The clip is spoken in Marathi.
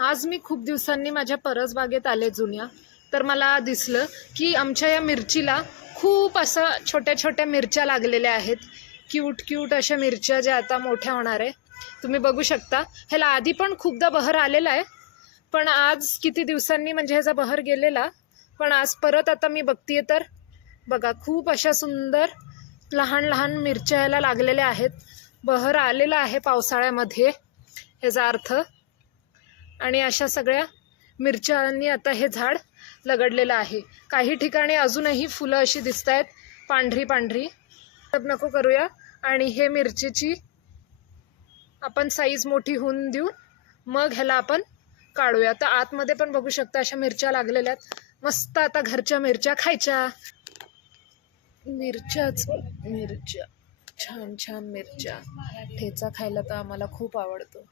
आज मी खूप दिवसांनी माझ्या परसबागेत आले जुन्या, तर मला दिसलं की आमच्या या मिरचीला खूप असं छोट्या छोट्या मिरच्या लागलेल्या आहेत. क्यूट क्यूट अशा मिरच्या ज्या आता मोठ्या होणार आहे. तुम्ही बघू शकता. ह्याला आधी पण खूपदा बहर आलेला आहे, पण आज किती दिवसांनी म्हणजे ह्याचा बहर गेलेला, पण आज परत आता मी बघतीये तर बघा खूप अशा सुंदर लहान लहान मिरच्या ह्याला लागलेल्या आहेत. बहर आलेला आहे पावसाळ्यामध्ये ह्याचा अर्थ. आणि अशा सगळ्या मिरच्यांनी आता हे झाड लगडलेलं आहे. काही ठिकाणी अजूनही फुलं अशी दिसत आहेत पांढरी पांढरी. नको करूया आणि हे मिरचीची आपण साईज मोठी होऊन देऊ, मग ह्याला आपण काढूया. तर आतमध्ये पण बघू शकता अशा मिरच्या लागलेल्या आहेत. मस्त आता घरच्या मिरच्या खायच्या. मिरच्या छान छान मिरच्या. ठेचा खायला तर आम्हाला खूप आवडतो.